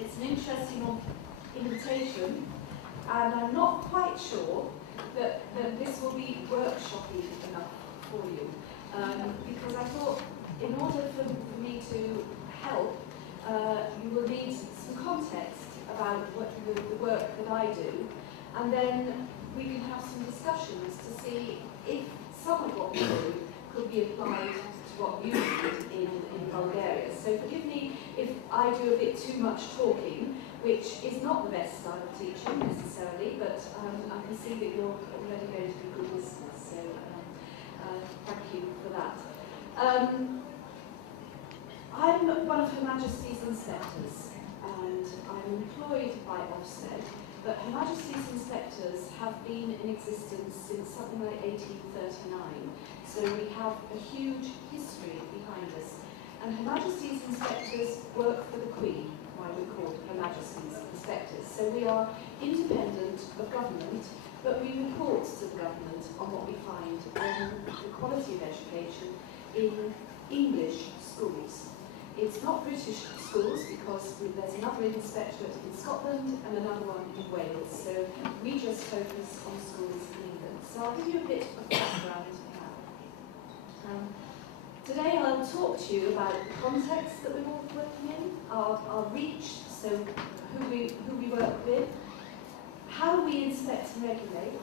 It's an interesting invitation, and I'm not quite sure that this will be workshoppy enough for you, because I thought in order for me to help, you will need some context about the work that I do, and then we can have some discussions to see if some of what we do could be applied to what you do in Bulgaria. So forgive me if I do a bit too much talking, which is not the best style of teaching necessarily, but I can see that you're already going to be good listeners, so thank you for that. I'm one of Her Majesty's inspectors, and I'm employed by Ofsted, but Her Majesty's inspectors have been in existence since something like 1839, so we have a huge history behind us. And Her Majesty's inspectors work for the Queen, why we're called Her Majesty's inspectors. So we are independent of government, but we report to the government on what we find on the quality of education in English schools. It's not British schools because there's another inspectorate in Scotland and another one in Wales. So we just focus on schools in England. So I'll give you a bit of background now. Today I'll talk to you about the context that we're all working in, our reach, so who we work with, how we inspect and regulate,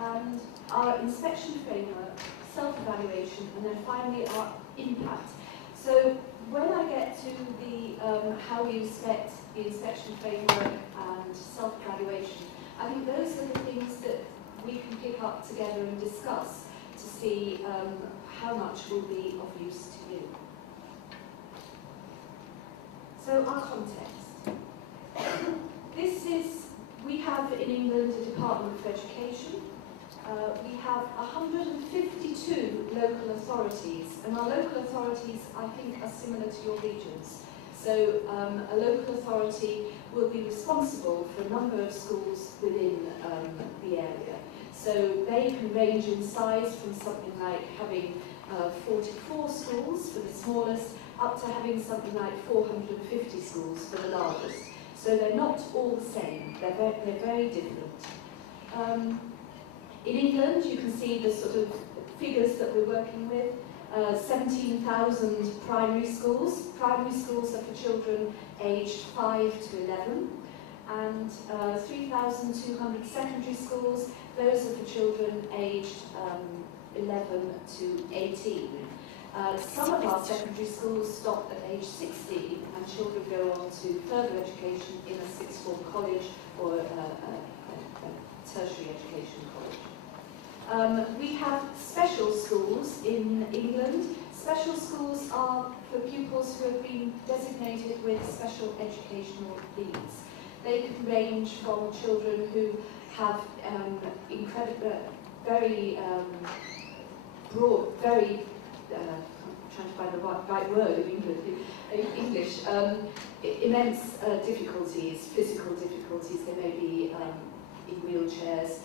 and our inspection framework, self-evaluation, and then finally our impact. So when I get to the how we inspect, the inspection framework and self-evaluation, I think those are the things that we can pick up together and discuss to see how much will be of use to you. So our context. We have in England a Department for Education. We have 152 local authorities, and our local authorities, I think, are similar to your regions. So a local authority will be responsible for a number of schools within the area. So they can range in size from something like having 44 schools for the smallest, up to having something like 450 schools for the largest. So they're not all the same, they're very different. In England, you can see the sort of figures that we're working with. 17,000 primary schools. Primary schools are for children aged 5 to 11. And 3,200 secondary schools. Those are for children aged 11 to 18. Some of our secondary schools stop at age 16, and children go on to further education in a sixth form college or a tertiary education college. We have special schools in England. Special schools are for pupils who have been designated with special educational needs. They can range from children who have very broad, very, I'm trying to find the right word in English, immense difficulties, physical difficulties. They may be in wheelchairs,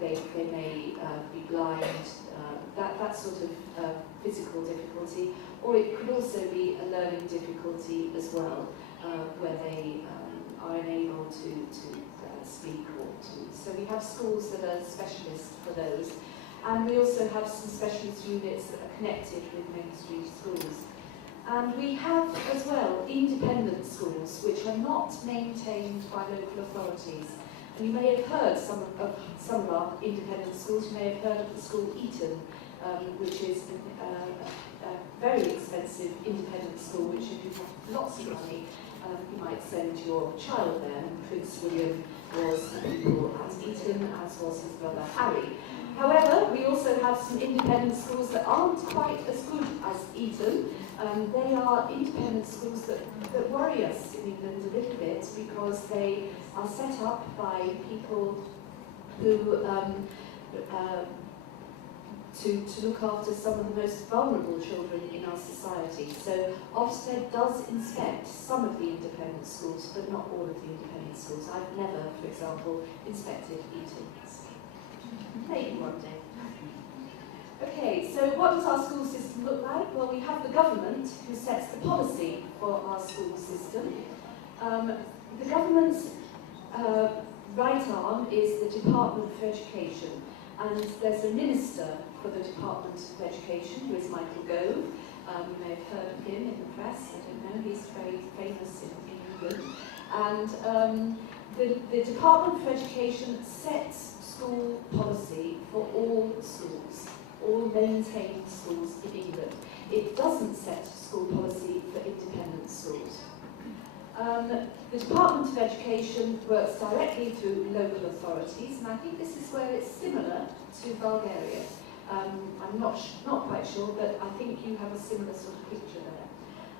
they may be blind, that sort of physical difficulty, or it could also be a learning difficulty as well, where they are unable to speak or to. So we have schools that are specialists for those, and we also have some specialist units that are connected with mainstream schools. And we have as well independent schools which are not maintained by local authorities. And you may have heard some of our independent schools. You may have heard of the school Eton, which is a very expensive independent school, which if you have lots of money, you might send your child there. And Prince William was a pupil at Eton, as was his brother Harry. However, we also have some independent schools that aren't quite as good as Eton. They are independent schools that worry us in England a little bit because they are set up by people who to look after some of the most vulnerable children in our society. So Ofsted does inspect some of the independent schools, but not all of the independent schools. I've never, for example, inspected Eton's. Maybe one day. Okay, so what does our school system look like? Well, we have the government who sets the policy for our school system. The government's right arm is the Department for Education, and there's a minister for the Department of Education, who is Michael Gove. You may have heard of him in the press, I don't know, he's very famous in England. And the Department for Education sets school policy for all schools, all maintained schools in England. It doesn't set school policy for independent schools. The Department of Education works directly through local authorities, and I think this is where it's similar to Bulgaria. I'm not quite sure, but I think you have a similar sort of picture there.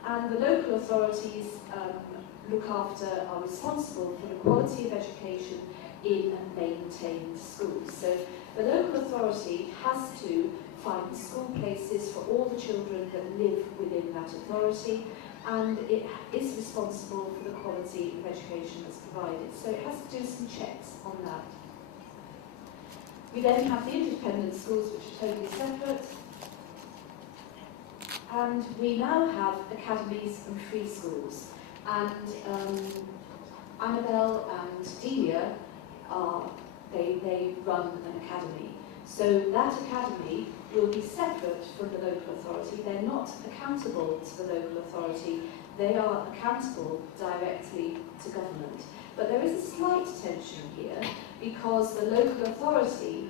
And the local authorities are responsible for the quality of education in maintained schools. So the local authority has to find school places for all the children that live within that authority, and it is responsible for the quality of education that's provided. So it has to do some checks on that. We then have the independent schools, which are totally separate. And we now have academies and free schools. And Annabelle and Delia they run an academy. So that academy will be separate from the local authority. They're not accountable to the local authority. They are accountable directly to government. But there is a slight tension here, because the local authority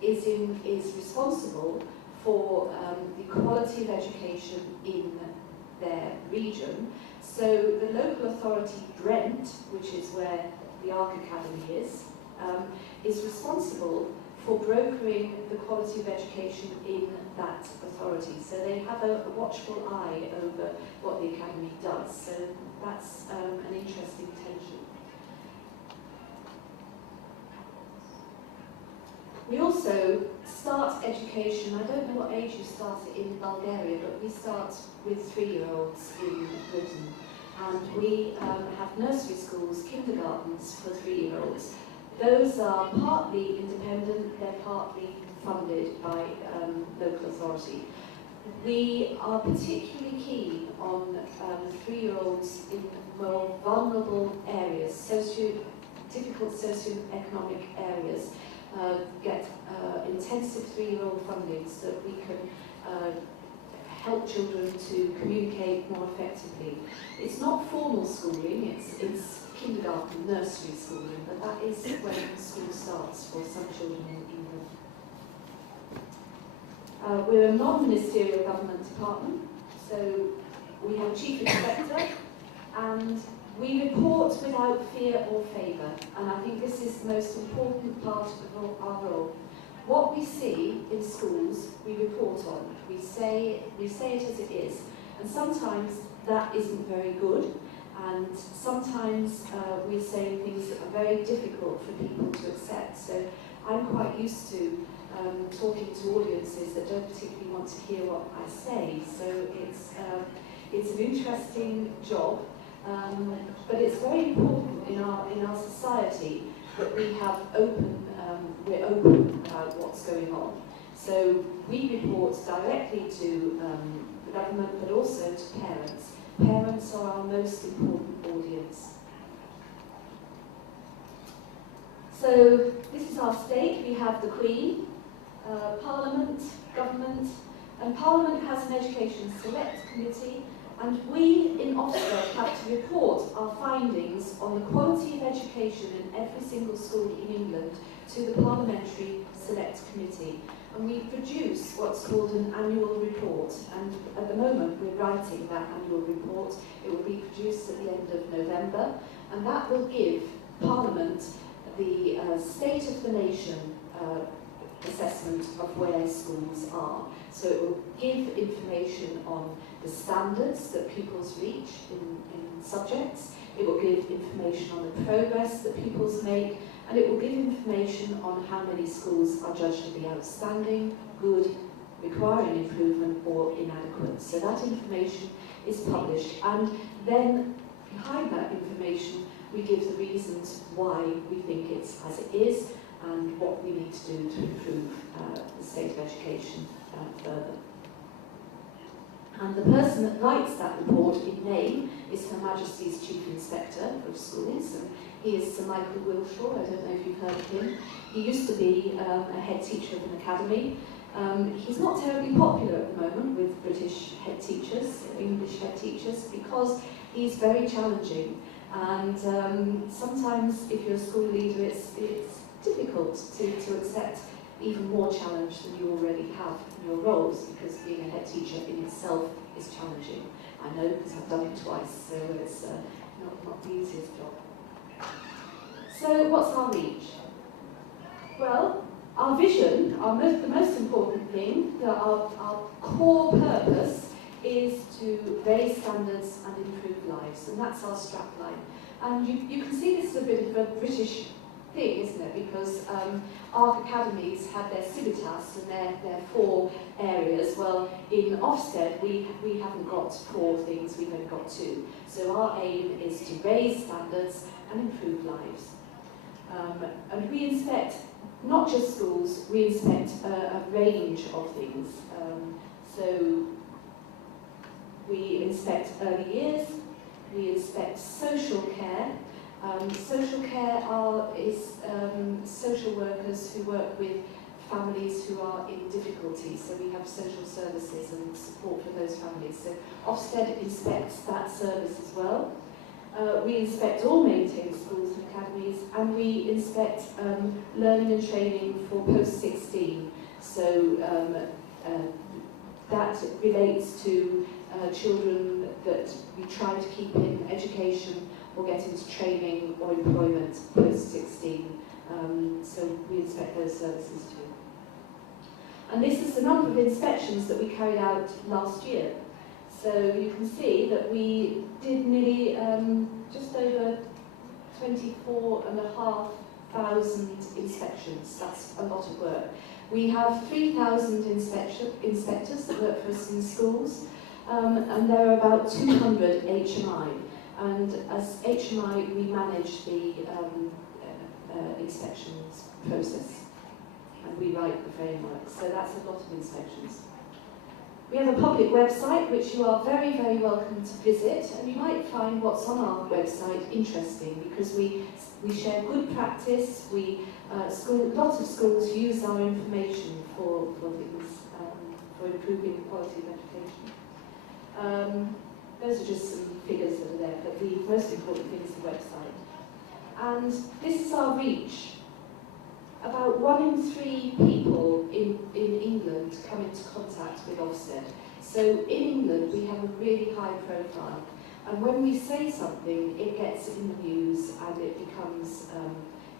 is responsible for the quality of education in their region. So the local authority, Brent, which is where the Arc Academy is responsible for brokering the quality of education in that authority. So they have a watchful eye over what the academy does. So that's an interesting tension. We also start education, I don't know what age you start it in Bulgaria, but we start with 3-year-olds in Britain. And we have nursery schools, kindergartens for 3-year-olds. Those are partly independent, they're partly funded by local authority. We are particularly keen on 3-year-olds in more vulnerable areas, difficult socio-economic areas. Get intensive 3-year-old funding so that we can help children to communicate more effectively. It's not formal schooling, it's kindergarten, nursery schooling, but that is when school starts for some children in England. We're a non-ministerial government department, so we have a chief inspector, and we report without fear or favour, and I think this is the most important part of our role. What we see in schools, we report on. We say it as it is, and sometimes that isn't very good, and sometimes we're saying things that are very difficult for people to accept. So I'm quite used to talking to audiences that don't particularly want to hear what I say. So it's an interesting job. But it's very important in our society that we have we're open about what's going on. So we report directly to the government, but also to parents. Parents are our most important audience. So this is our state. We have the Queen, Parliament, government, and Parliament has an Education Select Committee. And we in Ofsted have to report our findings on the quality of education in every single school in England to the Parliamentary Select Committee. And we produce what's called an annual report. And at the moment we're writing that annual report. It will be produced at the end of November. And that will give Parliament the State of the Nation assessment of where schools are. So it will give information on the standards that pupils reach in subjects. It will give information on the progress that pupils make, and it will give information on how many schools are judged to be outstanding, good, requiring improvement, or inadequate. So that information is published, and then behind that information we give the reasons why we think it's as it is and what we need to do to improve the state of education further. And the person that writes that report in name Her Majesty's Chief Inspector of Schools, and he is Sir Michael Wilshaw. I don't know if you've heard of him. He used to be a head teacher of an academy. He's not terribly popular at the moment with British head teachers, English head teachers, because he's very challenging. And sometimes, if you're a school leader, it's difficult to accept even more challenge than you already have in your roles, because being a head teacher in itself is challenging. I know, because I've done it twice, so it's not the easiest job. So what's our reach? Well, our vision, the most important thing, our core purpose is to raise standards and improve lives, and that's our strapline. And you can see this is a bit of a British thing, isn't it? Because our academies have their civitas and their 4 areas. Well, in Ofsted, we haven't got 4 things, we've only got 2. So our aim is to raise standards and improve lives. And we inspect not just schools, we inspect a range of things. So we inspect early years, we inspect social care. Social care is social workers who work with families who are in difficulty, so we have social services and support for those families. So Ofsted inspects that service as well. We inspect all maintained schools and academies, and we inspect learning and training for post-16. So that relates to children that we try to keep in education or get into training or employment post-16. So we inspect those services too. And this is the number of inspections that we carried out last year. So you can see that we did nearly just over 24,500 inspections. That's a lot of work. We have 3,000 inspectors that work for us in schools, and there are about 200 HMI. And as HMI, we manage the inspections process, and we write the framework. So that's a lot of inspections. We have a public website which you are very, very welcome to visit, and you might find what's on our website interesting, because we share good practice. Lots of schools use our information for things, for improving the quality of education. Those are just some figures that are there, but the most important thing is the website. And this is our reach. About 1 in 3 people in England come into contact with Ofsted. So in England, we have a really high profile. And when we say something, it gets in the news, and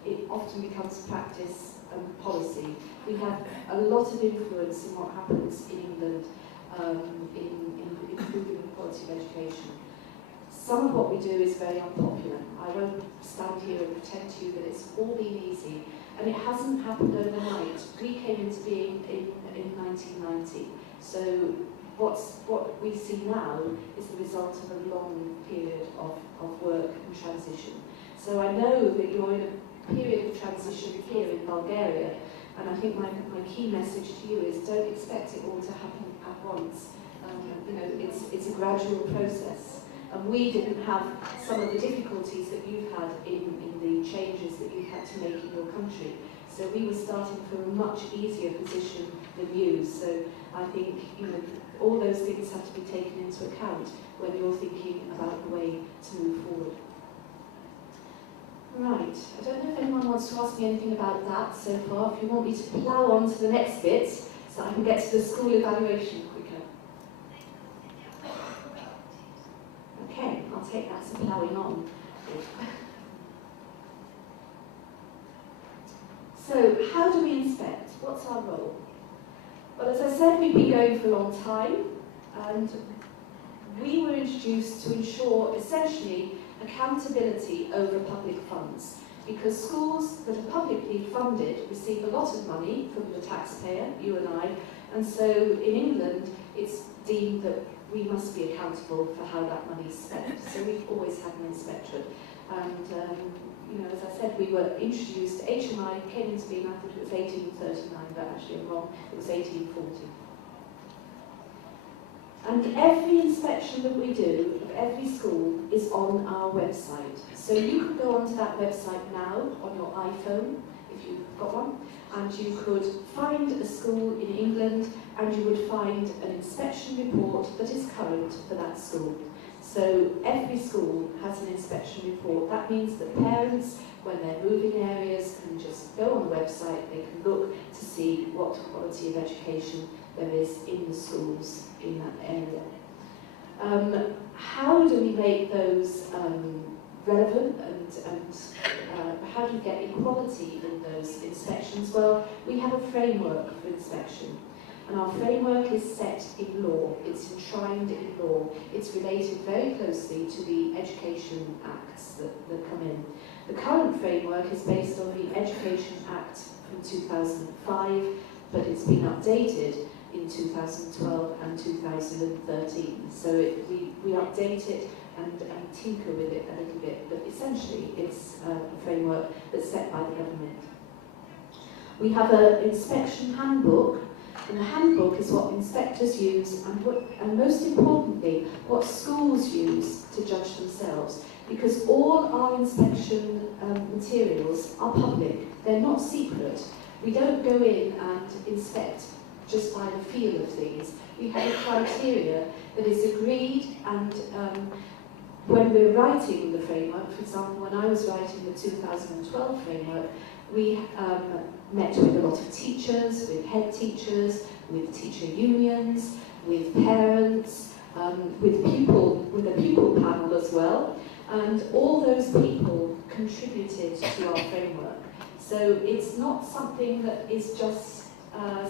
it often becomes practice and policy. We have a lot of influence in what happens in England in improving the quality of education. Some of what we do is very unpopular. I won't stand here and pretend to you that it's all been easy. And it hasn't happened overnight. We came into being in 1990. So what we see now is the result of a long period of work and transition. So I know that you're in a period of transition here in Bulgaria, and I think my key message to you is don't expect it all to happen at once. It's a gradual process. And we didn't have some of the difficulties that you've had in the changes that you've had to make in your country. So we were starting from a much easier position than you. So I think all those things have to be taken into account when you're thinking about the way to move forward. Right, I don't know if anyone wants to ask me anything about that so far. If you want me to plough on to the next bit, so I can get to the school evaluation quicker. Okay, I'll take that as a ploughing on. So, how do we inspect? What's our role? Well, as I said, we've been going for a long time, and we were introduced to ensure, essentially, accountability over public funds. Because schools that are publicly funded receive a lot of money from the taxpayer, you and I, and so in England, it's deemed that we must be accountable for how that money is spent. So we've always had an inspectorate. And, as I said, we were introduced, HMI came into being, I thought it was 1839, but actually I'm wrong, it was 1840. And every inspection that we do of every school is on our website. So you could go onto that website now on your iPhone, if you've got one, and you could find a school in England and you would find an inspection report that is current for that school. So every school has an inspection report. That means that parents, when they're moving areas, can just go on the website, they can look to see what quality of education there is in the schools in that area. How do we make those relevant and how do you get equality in those inspections? Well, we have a framework for inspection, and our framework is set in law. It's enshrined in law. It's related very closely to the education acts that come in. The current framework is based on the Education Act from 2005, but it's been updated in 2012 and 2013. So we update it and tinker with it a little bit, but essentially it's a framework that's set by the government. We have an inspection handbook, and the handbook is what inspectors use and most importantly, what schools use to judge themselves, because all our inspection materials are public, they're not secret. We don't go in and inspect just by the feel of things. We have a criteria that is agreed, and when we're writing the framework, for example, when I was writing the 2012 framework, we met with a lot of teachers, with head teachers, with teacher unions, with parents, with a pupil panel as well, and all those people contributed to our framework. So it's not something that is just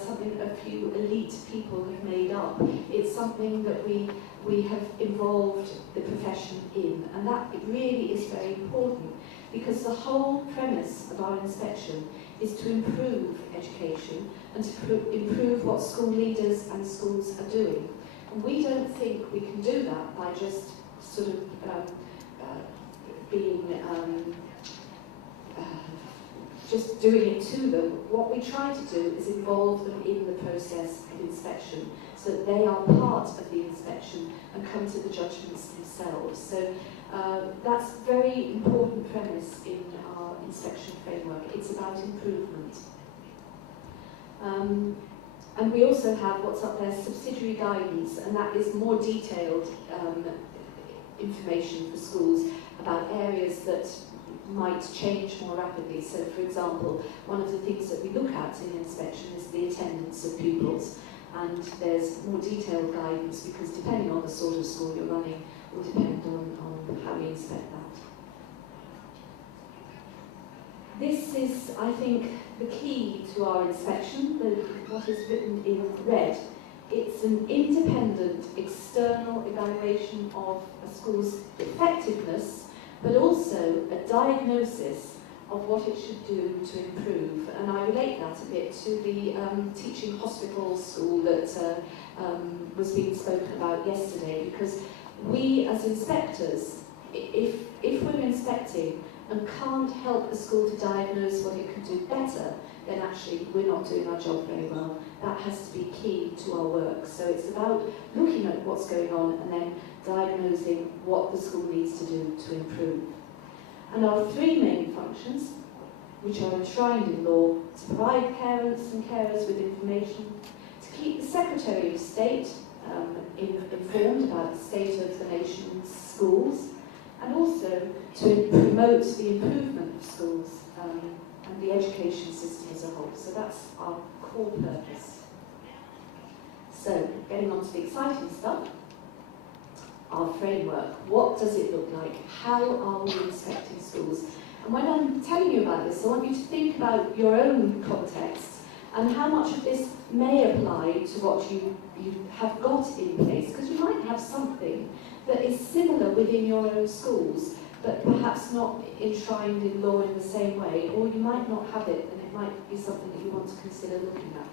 something a few elite people have made up. It's something that we have involved the profession in, and that really is very important, because the whole premise of our inspection is to improve education and to improve what school leaders and schools are doing. And we don't think we can do that by just sort of just doing it to them. What we try to do is involve them in the process of inspection, so that they are part of the inspection and come to the judgments themselves. So that's a very important premise in our inspection framework. It's about improvement. And we also have what's up there, subsidiary guidance, and that is more detailed information for schools about areas that might change more rapidly. So, for example, one of the things that we look at in inspection is the attendance of pupils, and there's more detailed guidance, because depending on the sort of school you're running will depend on how we inspect that. This is, I think, the key to our inspection, what is written in red. It's an independent external evaluation of a school's effectiveness, but also a diagnosis of what it should do to improve. And I relate that a bit to the teaching hospital school that was being spoken about yesterday, because we as inspectors, if we're inspecting and can't help a school to diagnose what it can do better, then actually we're not doing our job very well. That has to be key to our work. So it's about looking at what's going on and then diagnosing what the school needs to do to improve. And our three main functions, which are enshrined in law, to provide parents and carers with information, to keep the Secretary of State informed about the state of the nation's schools, and also to promote the improvement of schools and the education system as a whole. So that's our core purpose. So, getting on to the exciting stuff, our framework. What does it look like? How are we inspecting schools? And when I'm telling you about this, I want you to think about your own context and how much of this may apply to what you have got in place, because you might have something that is similar within your own schools, but perhaps not enshrined in law in the same way, or you might not have it, and it might be something that you want to consider looking at.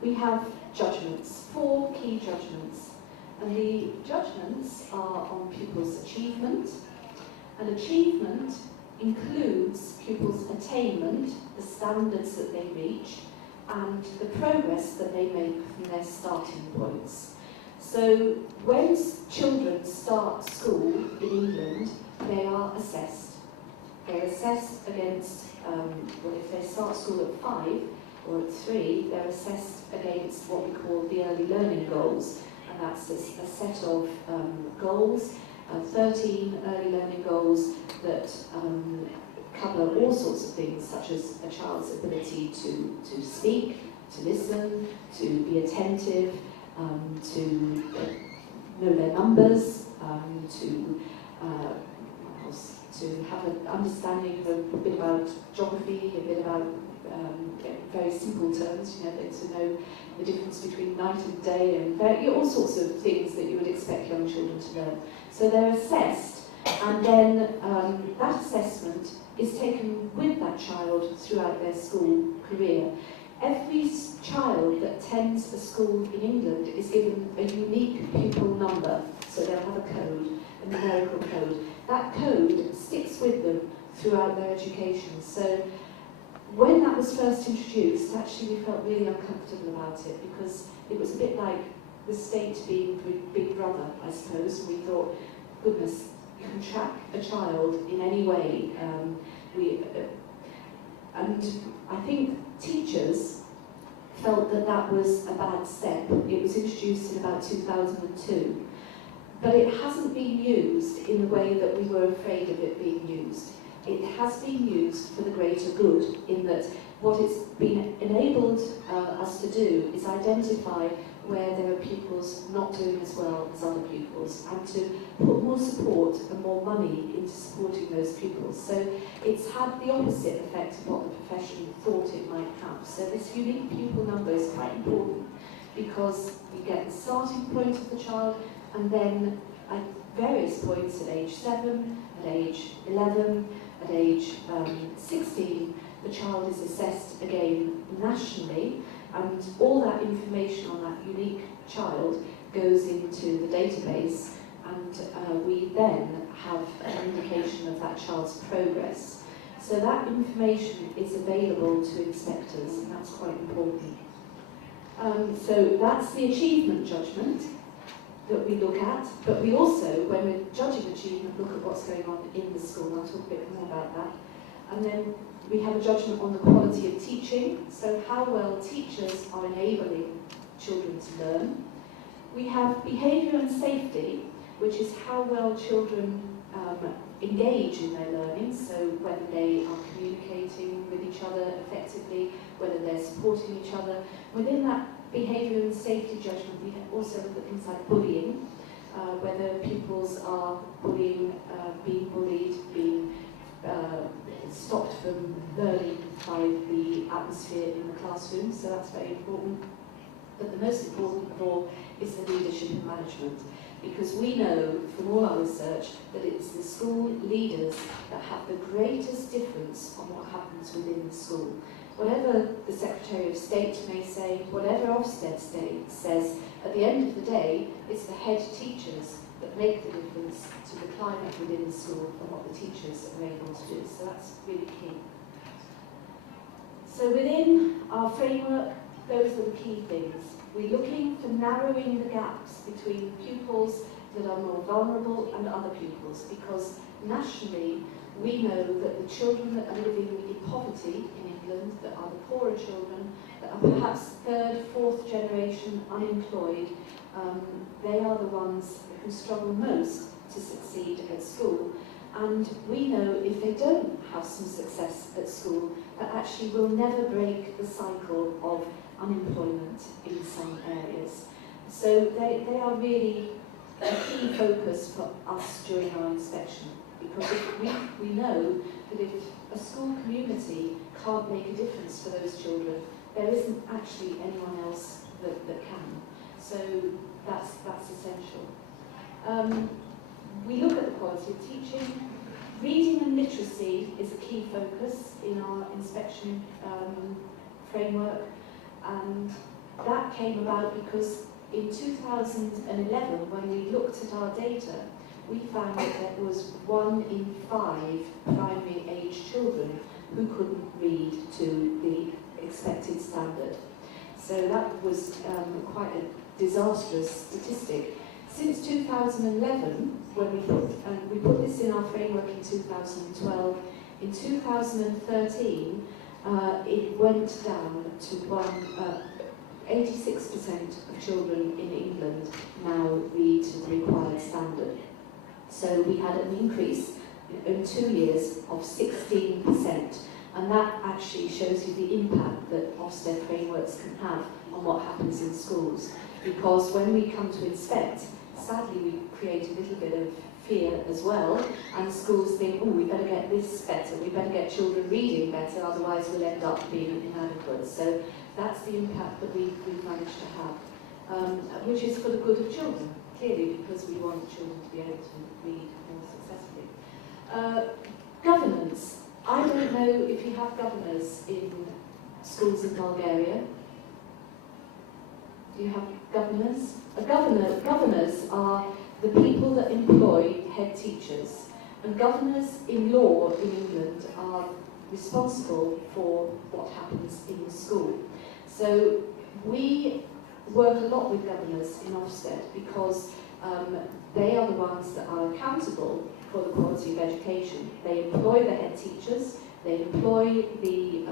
We have judgments, 4 key judgments, and the judgments are on pupils' achievement, and achievement includes pupils' attainment, the standards that they reach, and the progress that they make from their starting points. So when children start school in England, they are assessed. They're assessed against, well, if they start school at 5 or at 3, they're assessed against what we call the early learning goals, and that's a set of goals, 13 early learning goals that cover all sorts of things, such as a child's ability to speak, to listen, to be attentive, to know their numbers, to have an understanding of a bit about geography, a bit about very simple terms, to know the difference between night and day, and all sorts of things that you would expect young children to learn. So they're assessed, and then that assessment is taken with that child throughout their school career. Every child that attends a school in England is given a unique pupil number, so they'll have a code, a numerical code. That code sticks with them throughout their education. So when that was first introduced, actually we felt really uncomfortable about it, because it was a bit like the state being Big Brother, I suppose. We thought, goodness, you can track a child in any way. And I think teachers felt that that was a bad step. It was introduced in about 2002, but it hasn't been used in the way that we were afraid of it being used. It has been used for the greater good, in that what it's been enabled us to do is identify where there are pupils not doing as well as other pupils, and to put more support and more money into supporting those pupils. So it's had the opposite effect of what the profession thought it might have. So this unique pupil number is quite important, because you get the starting point of the child, and then at various points at age 7, at age 11, at age 16, the child is assessed again nationally, and all that information on that unique child goes into the database, and we then have an indication of that child's progress. So that information is available to inspectors, and that's quite important. So that's the achievement judgment that we look at, but we also, when we're judging achievement, look at what's going on in the school. I'll talk a bit more about that. And then we have a judgment on the quality of teaching, so how well teachers are enabling children to learn. We have behaviour and safety, which is how well children engage in their learning, so whether they are communicating with each other effectively, whether they're supporting each other. Within that behaviour and safety judgment, we also look at things like bullying, whether pupils are being bullied, being stopped from learning by the atmosphere in the classroom, so that's very important. But the most important of all is the leadership and management, because we know from all our research that it's the school leaders that have the greatest difference on what happens within the school. Whatever the Secretary of State may say, whatever Ofsted says, at the end of the day, it's the head teachers that make the difference to the climate within the school and what the teachers are able to do. So that's really key. So within our framework, those are the key things. We're looking for narrowing the gaps between pupils that are more vulnerable and other pupils, because nationally we know that the children that are living in poverty in England, that are the poorer children, that are perhaps third, fourth generation unemployed, they are the ones who struggle most to succeed at school. And we know if they don't have some success at school, that actually will never break the cycle of unemployment in some areas. So they are really a key focus for us during our inspection, because we know that if a school community can't make a difference for those children, there isn't actually anyone else that can. So that's essential. We look at the quality of teaching. Reading and literacy is a key focus in our inspection framework, and that came about because in 2011, when we looked at our data, we found that there was 1 in 5 primary age children who couldn't read to the expected standard. So that was quite a disastrous statistic. Since 2011, when we put this in our framework in 2012, in 2013 it went down to 86% of children in England now read to the required standard. So we had an increase in 2 years of 16%, and that actually shows you the impact that Ofsted frameworks can have on what happens in schools. Because when we come to inspect, sadly we create a little bit of fear as well, and schools think, oh, we better get this better, we better get children reading better, otherwise we'll end up being inadequate. So that's the impact that we've managed to have, which is for the good of children, clearly, because we want children to be able to read more successfully. Governance. I don't know if you have governors in schools in Bulgaria. Do you have governors? Governors are the people that employ head teachers, and governors in law in England are responsible for what happens in the school. So we work a lot with governors in Ofsted because they are the ones that are accountable for the quality of education. They employ the head teachers, they employ the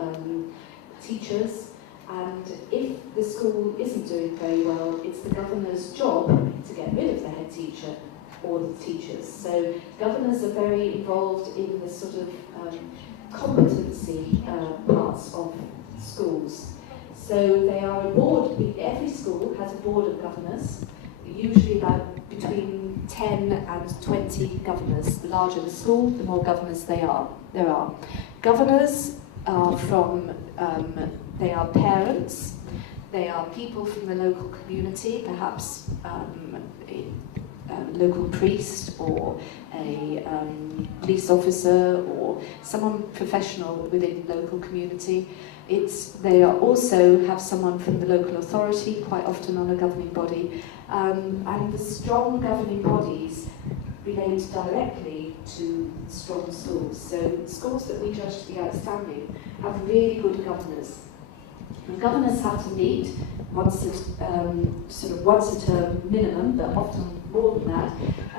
teachers, and if the school isn't doing very well, it's the governor's job to get rid of the head teacher or the teachers. So governors are very involved in the sort of competency parts of schools. So they are a board, every school has a board of governors, usually about between 10 and 20 governors. The larger the school, the more governors there are. Governors are from, they are parents, they are people from the local community, perhaps a local priest or a police officer or someone professional within the local community. They also have someone from the local authority, quite often on a governing body, and the strong governing bodies relate directly to strong schools. So schools that we judge to be outstanding have really good governors. And governors have to meet once a term minimum, but often more than that,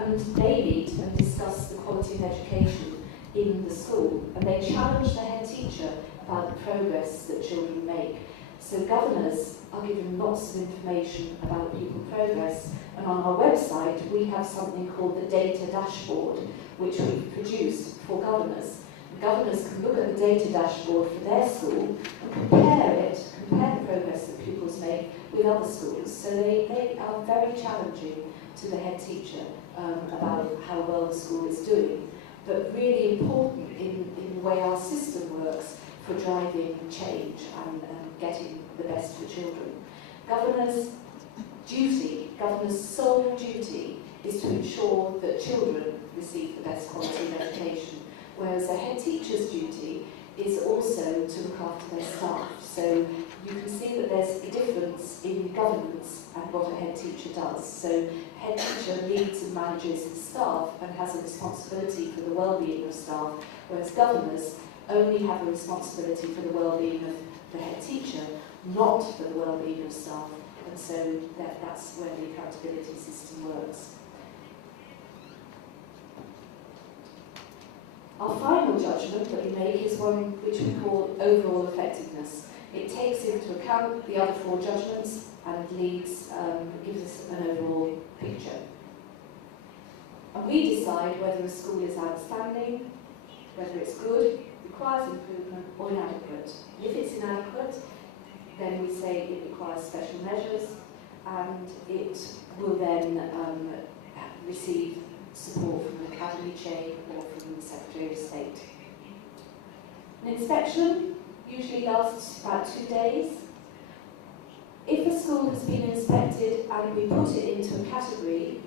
and they meet and discuss the quality of education in the school, and they challenge the head teacher about the progress that children make. So governors are given lots of information about pupil progress, and on our website we have something called the data dashboard, which we've produced for governors. And governors can look at the data dashboard for their school and compare the progress that pupils make with other schools. So they are very challenging to the head teacher about how well the school is doing, but really important in the way our system works for driving change and getting the best for children. Governors' sole duty is to ensure that children receive the best quality of education, whereas a head teacher's duty is also to look after their staff. So you can see that there's a difference in governance and what a head teacher does. So head teacher leads and manages the staff and has a responsibility for the well-being of staff, whereas governors only have a responsibility for the well-being of the head teacher, not for the well-being of staff. And so that's where the accountability system works. Our final judgment that we make is one which we call overall effectiveness. It takes into account the other four judgments and gives us an overall picture. And we decide whether a school is outstanding, whether it's good, requires improvement, or inadequate. If it's inadequate, then we say it requires special measures, and it will then receive support from an academy chain or from the Secretary of State. An inspection usually lasts about 2 days. If a school has been inspected and we put it into a category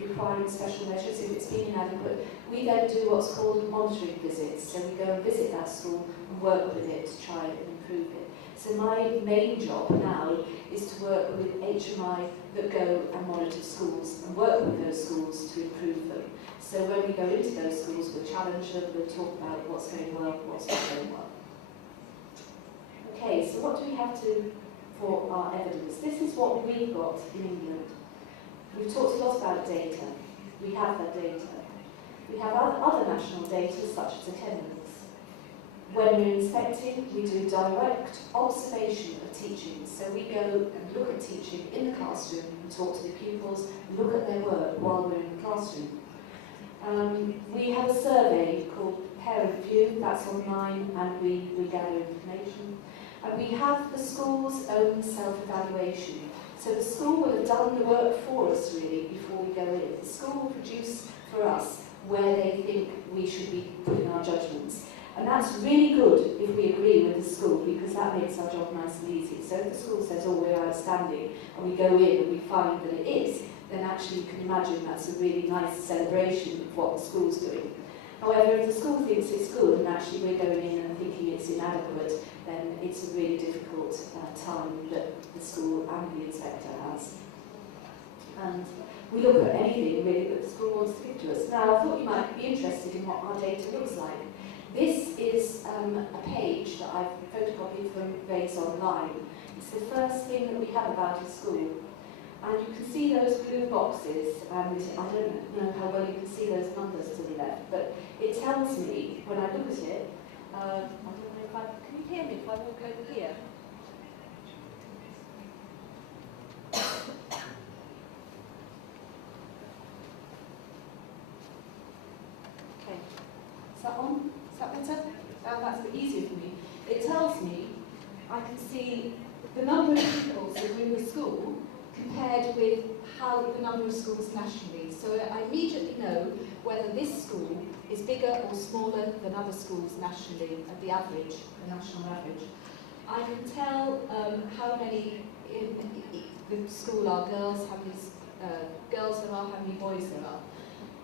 requiring special measures, if it's been inadequate, we then do what's called monitoring visits. So we go and visit that school and work with it to try and improve it. So my main job now is to work with HMI that go and monitor schools and work with those schools to improve them. So when we go into those schools, we'll challenge them, we'll talk about what's going well, what's not going well. Okay, so what do we have for our evidence? This is what we've got in England. We've talked a lot about data. We have that data. We have other national data, such as attendance. When we're inspecting, we do direct observation of teaching. So we go and look at teaching in the classroom, and talk to the pupils, look at their work while we're in the classroom. We have a survey called Parent View, that's online, and we gather information. And we have the school's own self-evaluation. So the school will have done the work for us, really, before we go in. The school will produce for us where they think we should be putting our judgments. And that's really good if we agree with the school, because that makes our job nice and easy. So if the school says, oh, we're outstanding, and we go in and we find that it is, then actually you can imagine that's a really nice celebration of what the school's doing. However, if the school thinks it's good and actually we're going in and thinking it's inadequate, then it's a really difficult time that the school and the inspector has. And we look at anything really that the school wants to give to us. Now, I thought you might be interested in what our data looks like. This is a page that I've photocopied from Vagues Online. It's the first thing that we have about a school. And you can see those blue boxes, and I don't know how well you can see those numbers to the left, but it tells me, when I look at it, I don't know if can you hear me if I walk over here? Okay, is that on? Is that better? That's a bit easier for me. It tells me, I can see the number of pupils that are in the school compared with how the number of schools nationally. So I immediately know whether this school is bigger or smaller than other schools nationally at the average, the national average. I can tell how many in the school are girls, how many girls there are, how many boys there are.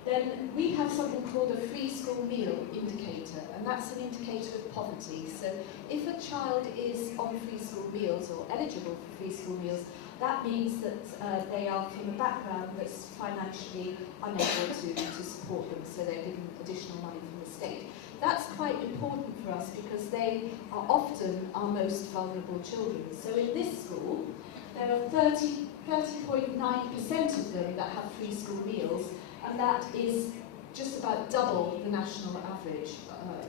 Then we have something called a free school meal indicator, and that's an indicator of poverty. So if a child is on free school meals or eligible for free school meals, that means that they are from a background that's financially unable to support them, so they're given additional money from the state. That's quite important for us because they are often our most vulnerable children. So in this school, there are 30.9% of them that have free school meals, and that is just about double the national average.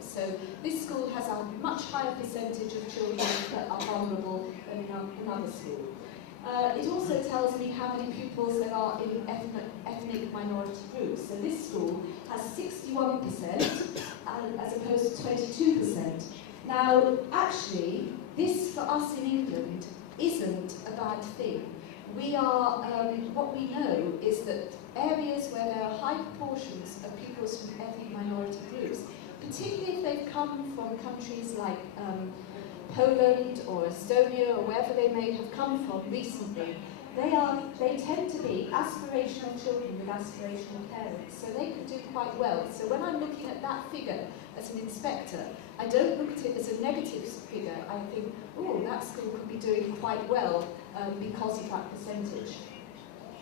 So this school has a much higher percentage of children that are vulnerable than in other schools. It also tells me how many pupils there are in ethnic minority groups. So this school has 61% as opposed to 22%. Now, actually, this for us in England isn't a bad thing. We are, what we know is that areas where there are high proportions of pupils from ethnic minority groups, particularly if they've come from countries like Poland or Estonia or wherever they may have come from recently, they tend to be aspirational children with aspirational parents, so they could do quite well. So when I'm looking at that figure as an inspector, I don't look at it as a negative figure. I think, oh, that school could be doing quite well because of that percentage.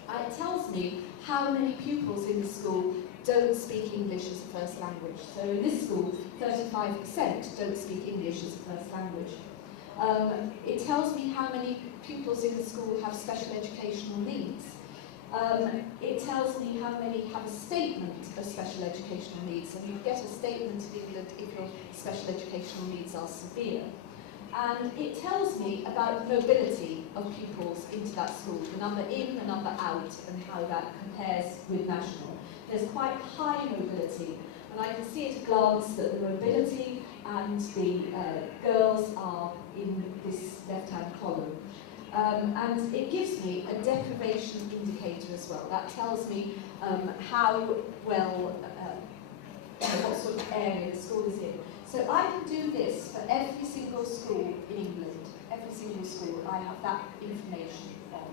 It tells me how many pupils in the school don't speak English as a first language. So in this school, 35% don't speak English as a first language. It tells me how many pupils in the school have special educational needs. It tells me how many have a statement of special educational needs, and you get a statement in England if your special educational needs are severe. And it tells me about mobility of pupils into that school, the number in, the number out, and how that compares with national. There's quite high mobility, and I can see at a glance that the mobility and the girls are in this left-hand column. And it gives me a deprivation indicator as well. That tells me how well, what sort of area the school is in. So I can do this for every single school in England. Every single school, I have that information on.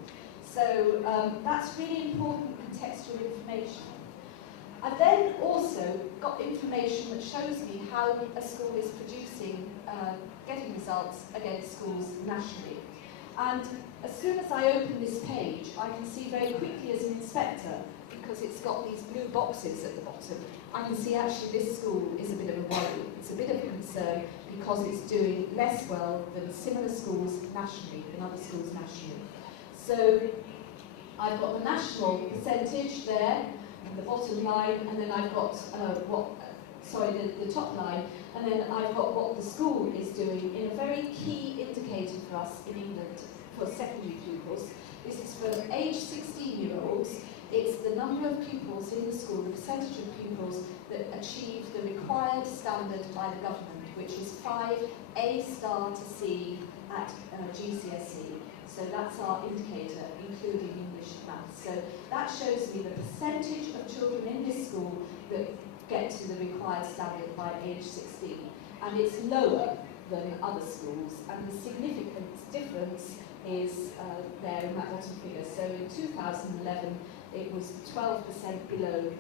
So that's really important contextual information. I've then also got information that shows me how a school is producing, getting results against schools nationally. And as soon as I open this page, I can see very quickly as an inspector because it's got these blue boxes at the bottom, I can see actually this school is a bit of a worry. It's a bit of a concern because it's doing less well than similar schools nationally, than other schools nationally. So I've got the national percentage there, and the bottom line, and then I've got the top line, and then I've got what the school is doing in a very key indicator for us in England for secondary pupils. This is for age 16-year-olds. It's the number of pupils in the school, the percentage of pupils that achieve the required standard by the government, which is 5 A star to C at GCSE. So that's our indicator, including English and maths. So that shows me the percentage of children in this school that get to the required standard by age 16. And it's lower than other schools, and the significant difference is there in that bottom figure. So in 2011, it was 12% below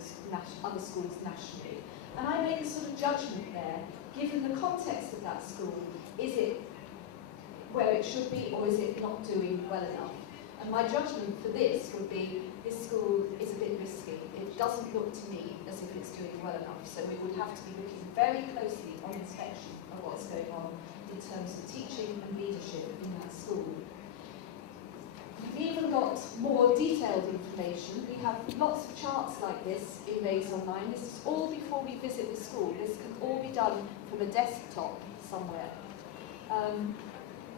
other schools nationally. And I make a sort of judgment there, given the context of that school. Is it where it should be, or is it not doing well enough? And my judgment for this would be, this school is a bit risky. It doesn't look to me as if it's doing well enough. So we would have to be looking very closely on inspection of what's going on in terms of teaching and leadership in that school. We've even got more detailed information. We have lots of charts like this in Raise Online. This is all before we visit the school. This can all be done from a desktop somewhere.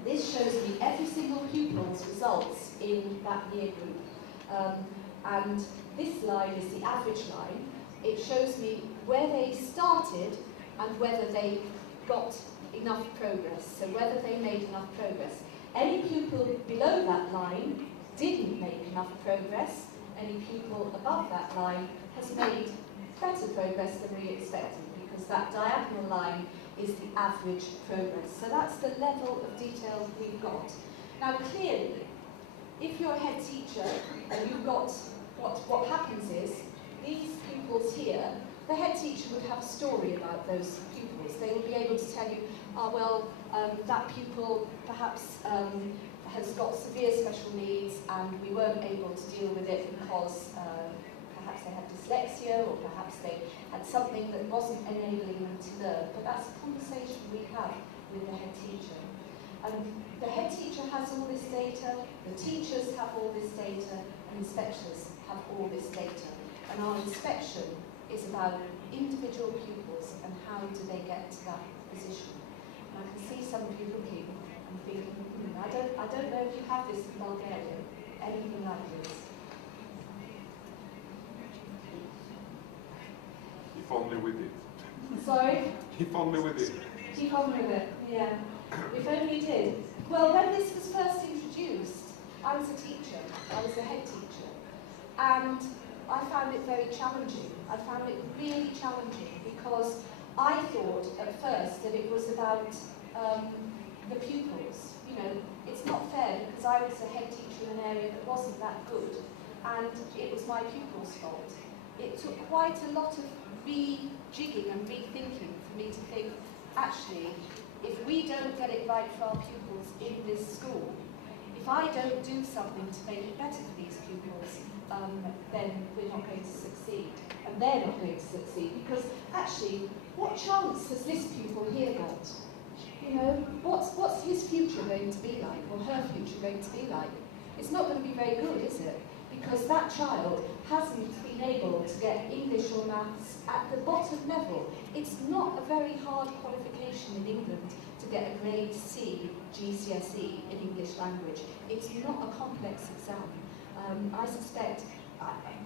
This shows me every single pupil's results in that year group. And this line is the average line. It shows me where they started and whether they got enough progress, so whether they made enough progress. Any pupil below that line didn't make enough progress. Any pupil above that line has made better progress than we expected, because that diagonal line is the average progress. So that's the level of detail we've got. Now clearly, if you're a head teacher and you've got, what happens is, these pupils here, the head teacher would have a story about those pupils. They would be able to tell you, that pupil perhaps has got severe special needs and we weren't able to deal with it because perhaps they had dyslexia, or perhaps they had something that wasn't enabling them to learn. But that's a conversation we have with the head teacher. And the head teacher has all this data, the teachers have all this data, and inspectors have all this data. And our inspection is about individual pupils and how do they get to that position. And I can see some of you looking and thinking, I don't know if you have this in Bulgaria, anything like this. If only we did. Sorry? If only we did. Keep on with it, yeah. If only you did. Well, when this was first introduced, I was a teacher. I was a head teacher. And I found it very challenging. I found it really challenging because I thought at first that it was about the pupils. You know, it's not fair because I was a head teacher in an area that wasn't that good, and it was my pupils' fault. It took quite a lot of rejigging and rethinking for me to think, actually, if we don't get it right for our pupils in this school, if I don't do something to make it better for these pupils, then we're not going to succeed. And they're not going to succeed, because actually, what chance has this pupil here got? You know, what's his future going to be like, or her future going to be like? It's not going to be very good, is it? Because that child hasn't been able to get English or maths at the bottom level. It's not a very hard qualification in England to get a grade C GCSE in English language. It's not a complex exam. I suspect,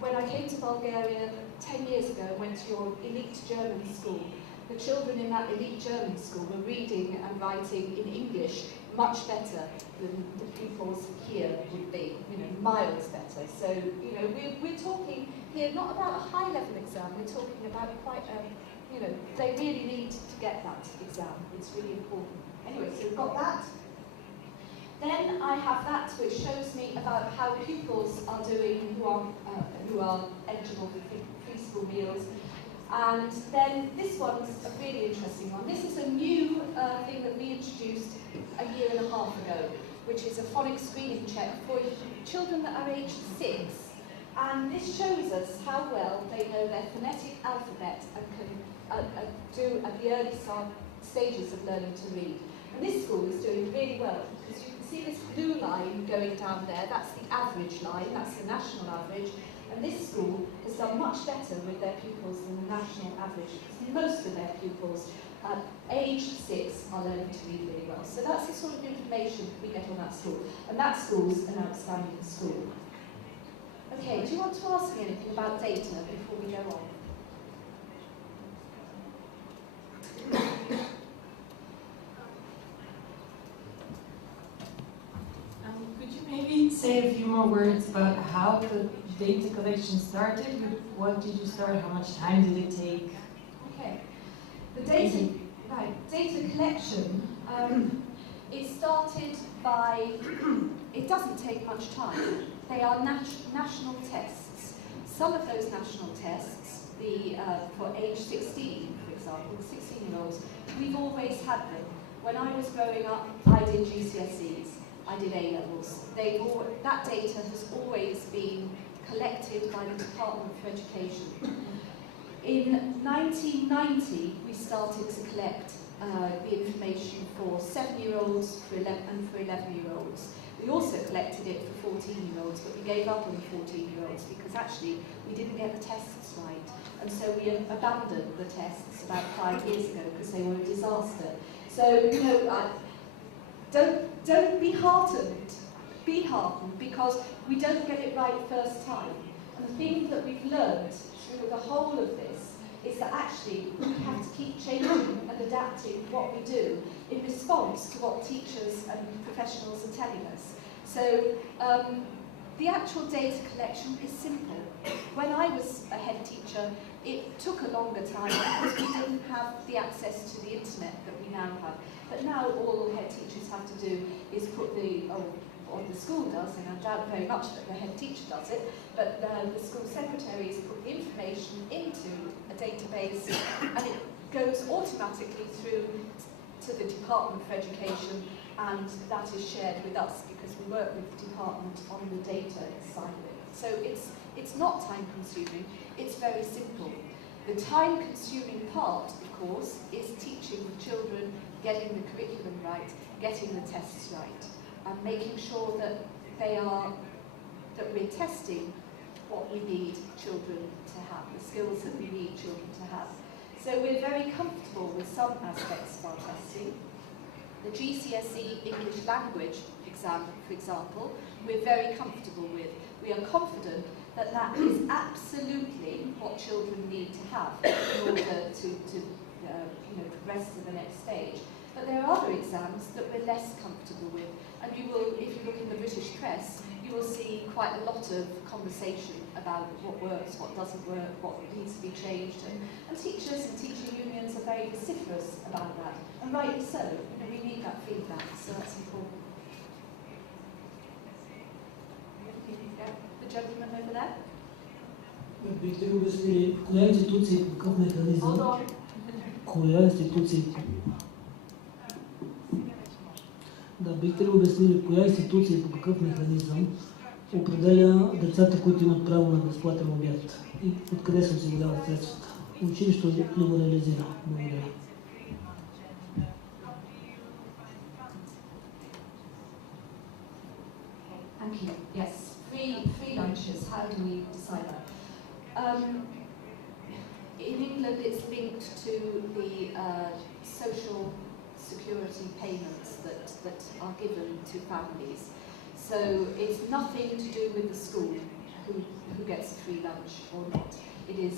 when I came to Bulgaria 10 years ago and went to your elite German school, the children in that elite German school were reading and writing in English much better than the pupils here would be, you know, miles better. So, you know, we're talking here not about a high-level exam, we're talking about quite a, you know, they really need to get that exam. It's really important. Anyway, so we've got that. Then I have that which shows me about how pupils are doing who are eligible for free school meals. And then this one's a really interesting one. This is a new thing that we introduced a year and a half ago, which is a phonics screening check for children that are aged 6 And this shows us how well they know their phonetic alphabet and can do at the early stages of learning to read. And this school is doing really well, because you can see this blue line going down there, that's the average line, that's the national average, and this school has done much better with their pupils than the national average, because most of their pupils at age 6 are learning to read really well. So that's the sort of information we get on that school, and that school's an outstanding school. Okay, do you want to ask me anything about data before we go on? Could you maybe say a few more words about how the data collection started? What did you start? How much time did it take? Okay, the data collection. It started by. It doesn't take much time. They are national tests. Some of those national tests, for age 16, for example, 16-year-olds, we've always had them. When I was growing up, I did GCSEs. I did A-levels. That data has always been collected by the Department for Education. In 1990, we started to collect the information for 7-year-olds and for 11-year-olds. We also collected it for 14-year-olds, but we gave up on the 14-year-olds because actually we didn't get the tests right. And so we abandoned the tests about 5 years ago because they were a disaster. So, you know, don't be heartened. Be heartened because we don't get it right first time. And the thing that we've learned through the whole of this is that actually we have to keep changing and adapting what we do in response to what teachers and professionals are telling us. So the actual data collection is simple. When I was a head teacher, it took a longer time because we didn't have the access to the internet that we now have. But now all head teachers have to do is put or the school does, and I doubt very much that the head teacher does it, but the school secretaries put the information into a database and it goes automatically through to the Department for Education, and that is shared with us because we work with the department on the data side of it. So it's not time consuming, it's very simple. The time consuming part, of course, is teaching the children, getting the curriculum right, getting the tests right, and making sure that we're testing what we need children to have, the skills that we need children to have. So we're very comfortable with some aspects of our testing. The GCSE English language exam, for example, we're very comfortable with. We are confident that that is absolutely what children need to have in order to progress to the next stage. But there are other exams that we're less comfortable with, and you will, if you look in the British press, you will see quite a lot of conversation about what works, what doesn't work, what needs to be changed, and teachers and teaching unions are very vociferous about that, and rightly so. You know, we need that feedback, so that's important. The gentleman over there. Бихте ли обяснили коя институция по какъв механизъм? Коя институция? Да, бихте ли обяснили коя институция по какъв механизъм определя децата, които имат право на безплатен обяд и откъде се осигуряват средствата? Училището ли го реализира? Благодаря. Thank you. Yes, free lunches. How do we decide that? In England, it's linked to the social security payments that are given to families. So it's nothing to do with the school who gets a free lunch or not. It is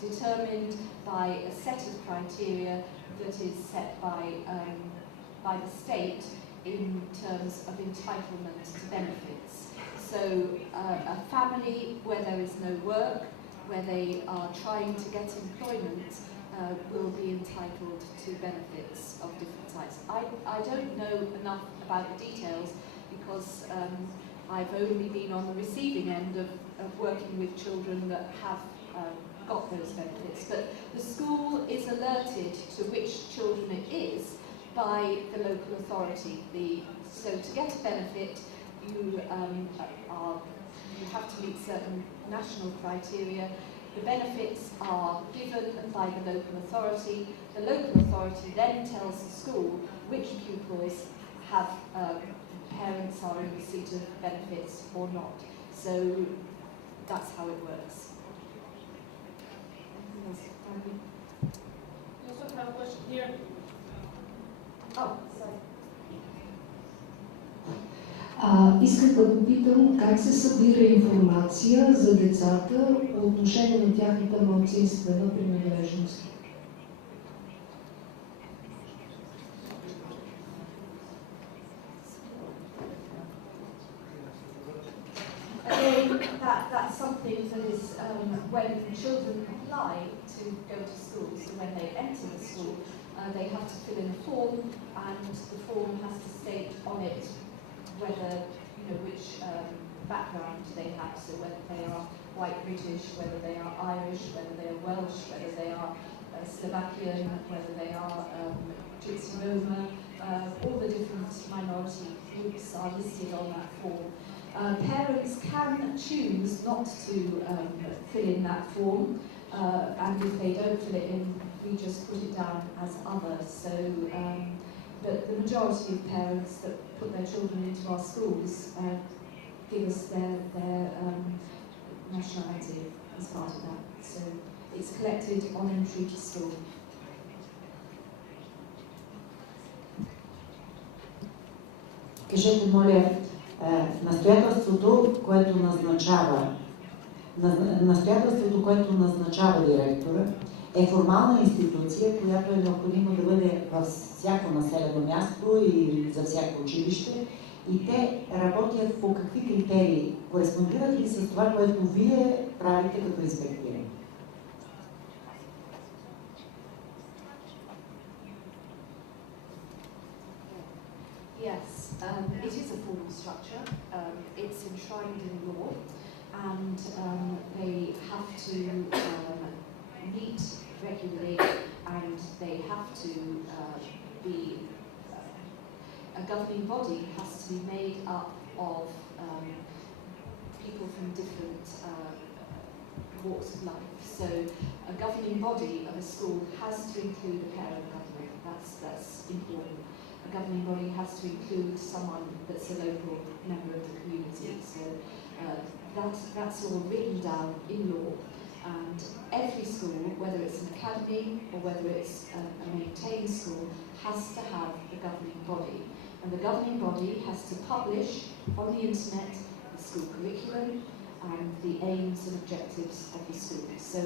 determined by a set of criteria that is set by the state in terms of entitlement to benefits. So a family where there is no work, where they are trying to get employment, will be entitled to benefits of different types. I don't know enough about the details because I've only been on the receiving end of working with children that have got those benefits. But the school is alerted to which children it is by the local authority. So to get a benefit, you you have to meet certain national criteria. The benefits are given by the local authority. The local authority then tells the school which pupils have parents are in receipt of benefits or not. So that's how it works. We also have a question here. Oh, sorry. Исках да попитам как се събира информация за децата по отношение на тяхната малцинствена принадлежност. Again, that's something that is when children apply to go to school. So when they enter the school, they have to fill in a form, and the form has to state on it whether, which background they have. So whether they are white British, whether they are Irish, whether they are Welsh, whether they are Slovakian, whether they are Gypsy Roma, all the different minority groups are listed on that form. Parents can choose not to fill in that form, and if they don't fill it in, we just put it down as other. So, but the majority of parents that put their children into our schools give us their nationality as part of that. So it's collected on entry to school. Кажете, моля, настоятелството, което назначава директора, е формална институция, която е необходимо да бъде във всяко населено място и за всяко училище. И те работят по какви критерии? Кореспондират ли с това, което вие правите като инспектори? Yes, it is a formal structure. It's enshrined in law, and they have to meet regularly, and they have to be. A governing body has to be made up of people from different walks of life. So a governing body of a school has to include a parent governor. That's important. A governing body has to include someone that's a local member of the community. So that's all written down in law. And every school, whether it's an academy or whether it's a maintained school, has to have a governing body. And the governing body has to publish on the internet the school curriculum and the aims and objectives of the school. So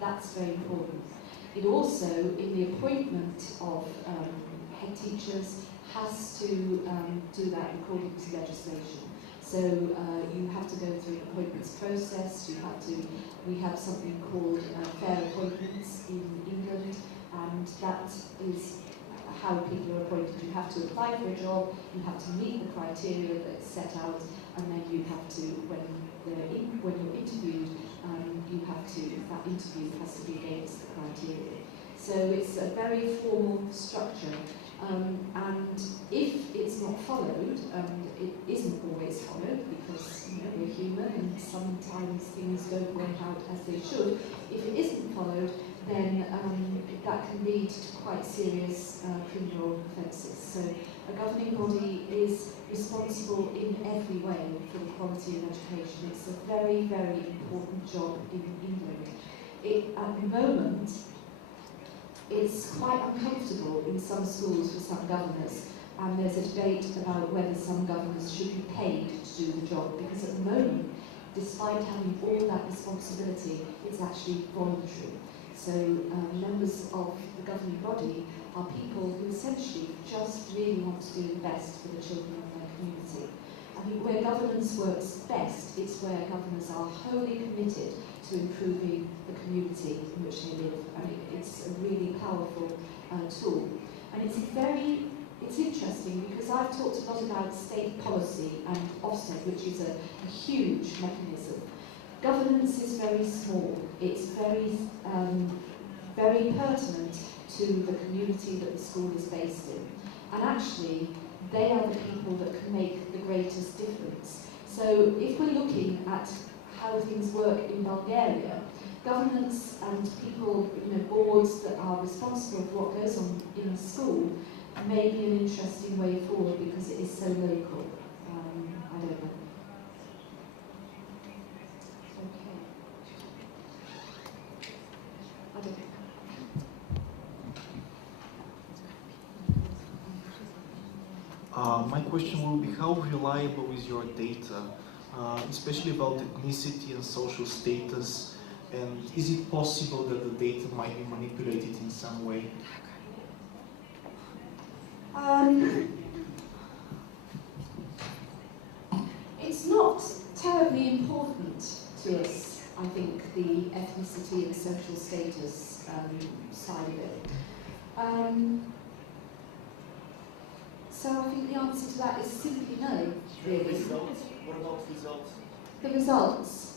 that's very important. It also, in the appointment of head teachers, has to do that according to legislation. So you have to go through an appointments process. We have something called fair appointments in England, and that is how people are appointed. You have to apply for a job, you have to meet the criteria that's set out, and then you have to, when you're interviewed, that interview has to be against the criteria. So it's a very formal structure, and if it's not followed, it isn't always followed because we're human and sometimes things don't work out as they should. If it isn't followed, then that can lead to quite serious criminal offences. So a governing body is responsible in every way for the quality of education. It's a very, very important job in England. At the moment, it's quite uncomfortable in some schools for some governors, and there's a debate about whether some governors should be paid to do the job, because at the moment, despite having all that responsibility, it's actually voluntary. So members of the governing body are people who essentially just really want to do the best for the children of their community. I think where governance works best is where governors are wholly committed to improving the community in which they live. I mean, it's a really powerful tool. And it's interesting because I've talked a lot about state policy and Ofsted, which is a huge mechanism. Governance is very small. It's very pertinent to the community that the school is based in. And actually, they are the people that can make the greatest difference. So if we're looking at how things work in Bulgaria, governments and people, boards that are responsible for what goes on in the school may be an interesting way forward because it is so local. I don't know. Okay. I don't know. My question will be, how reliable is your data, especially about ethnicity and social status, and is it possible that the data might be manipulated in some way? It's not terribly important to us, I think, the ethnicity and social status side of it. So I think the answer to that is simply no, really. Results? What about results? The results.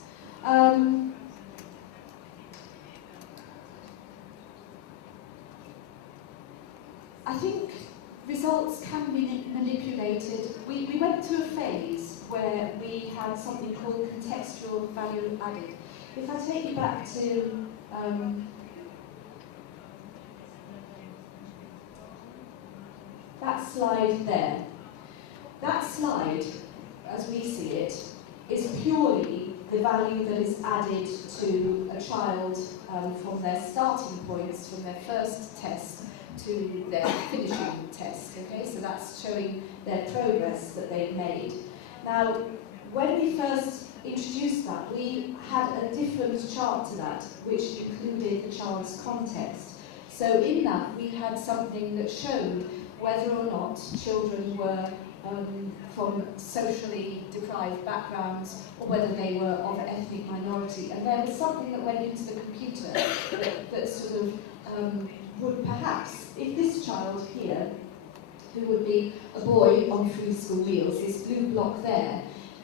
I think results can be manipulated. We went through a phase where we had something called contextual value added. If I take you back to that slide there, that slide, as we see it, is purely the value that is added to a child from their starting points, from their first test to their finishing test, okay? So that's showing their progress that they've made. Now, when we first introduced that, we had a different chart to that, which included the child's context. So in that, we had something that showed whether or not children were from socially deprived backgrounds or whether they were of an ethnic minority. And there was something that went into the computer that sort of would perhaps, if this child here, who would be a boy on free school meals, this blue block there,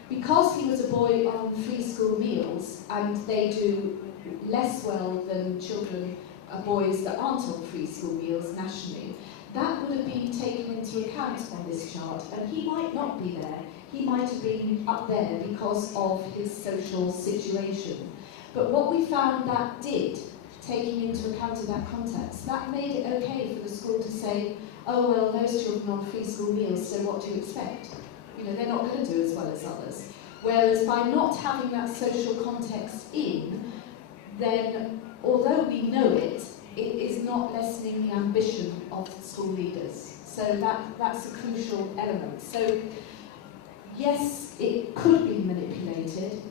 because he was a boy on free school meals and they do less well than children, boys that aren't on free school meals nationally, that would have been taken into account on this chart, and he might not be there. He might have been up there because of his social situation. But what we found that did, taking into account of that context, that made it okay for the school to say, oh, well, those children on free school meals, so what do you expect? They're not going to do as well as others. Whereas by not having that social context in, then, although we know it, it is not lessening the ambition of school leaders. So that's a crucial element. So yes, it could be manipulated,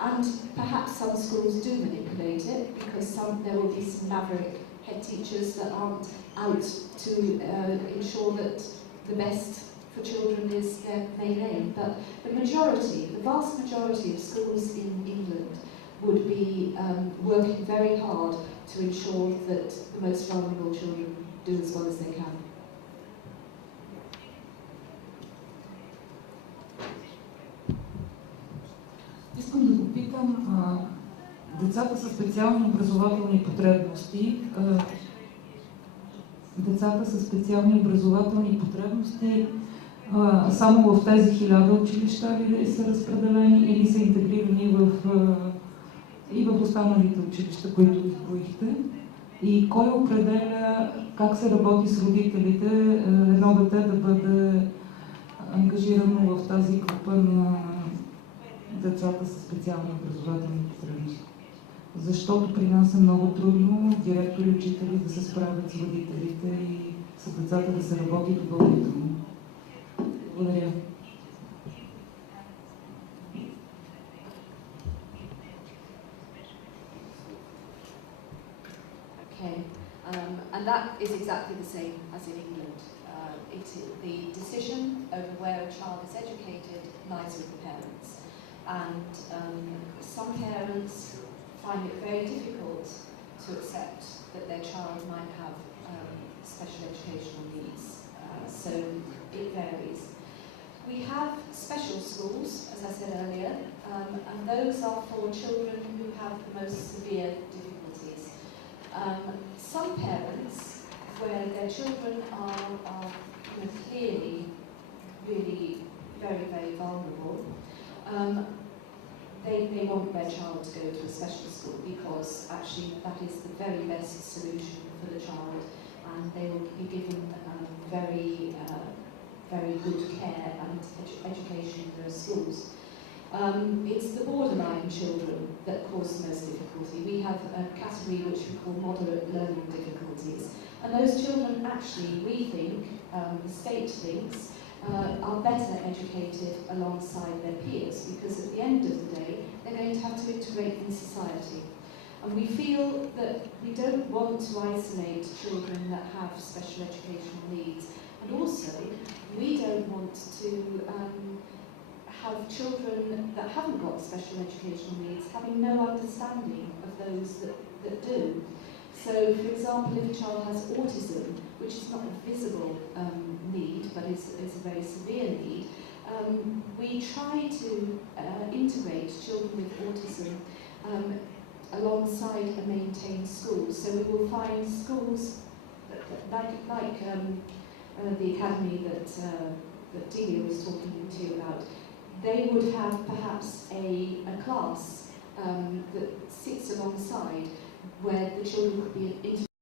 and perhaps some schools do manipulate it because there will be some maverick head teachers that aren't out to ensure that the best for children is their main aim. But the vast majority of schools in England would be working very hard to ensure that the most vulnerable children do as well as they can. Искам да го питам, децата със специални образователни потребности, само в тези 1000 училища ли са разпределени или са интегрирани и в останалите училища, които изброихте? И кой определя как се работи с родителите едно дете да бъде ангажирано в тази група на децата със специални образователни потребности? Защото при нас е много трудно директори и учители да се справят с родителите и с децата да се работи допълнително. Благодаря. Okay, and that is exactly the same as in England. The decision over where a child is educated lies with the parents, and some parents find it very difficult to accept that their child might have special educational needs, so it varies. We have special schools, as I said earlier, and those are for children who have the most severe difficulties. Some parents, where their children are clearly really very, very vulnerable, they want their child to go to a special school because actually that is the very best solution for the child, and they will be given very good care and education in those schools. It's the borderline children that cause the most difficulty. We have a category which we call moderate learning difficulties, and those children actually, we think, the state thinks, are better educated alongside their peers, because at the end of the day they're going to have to integrate in society. And we feel that we don't want to isolate children that have special educational needs, and also we don't want to have children that haven't got special educational needs having no understanding of those that do. So, for example, if a child has autism, which is not a visible need, but is a very severe need, we try to integrate children with autism alongside a maintained school. So we will find schools like the academy that Delia was talking to you about. They would have perhaps a class that sits alongside where the children could be integrated.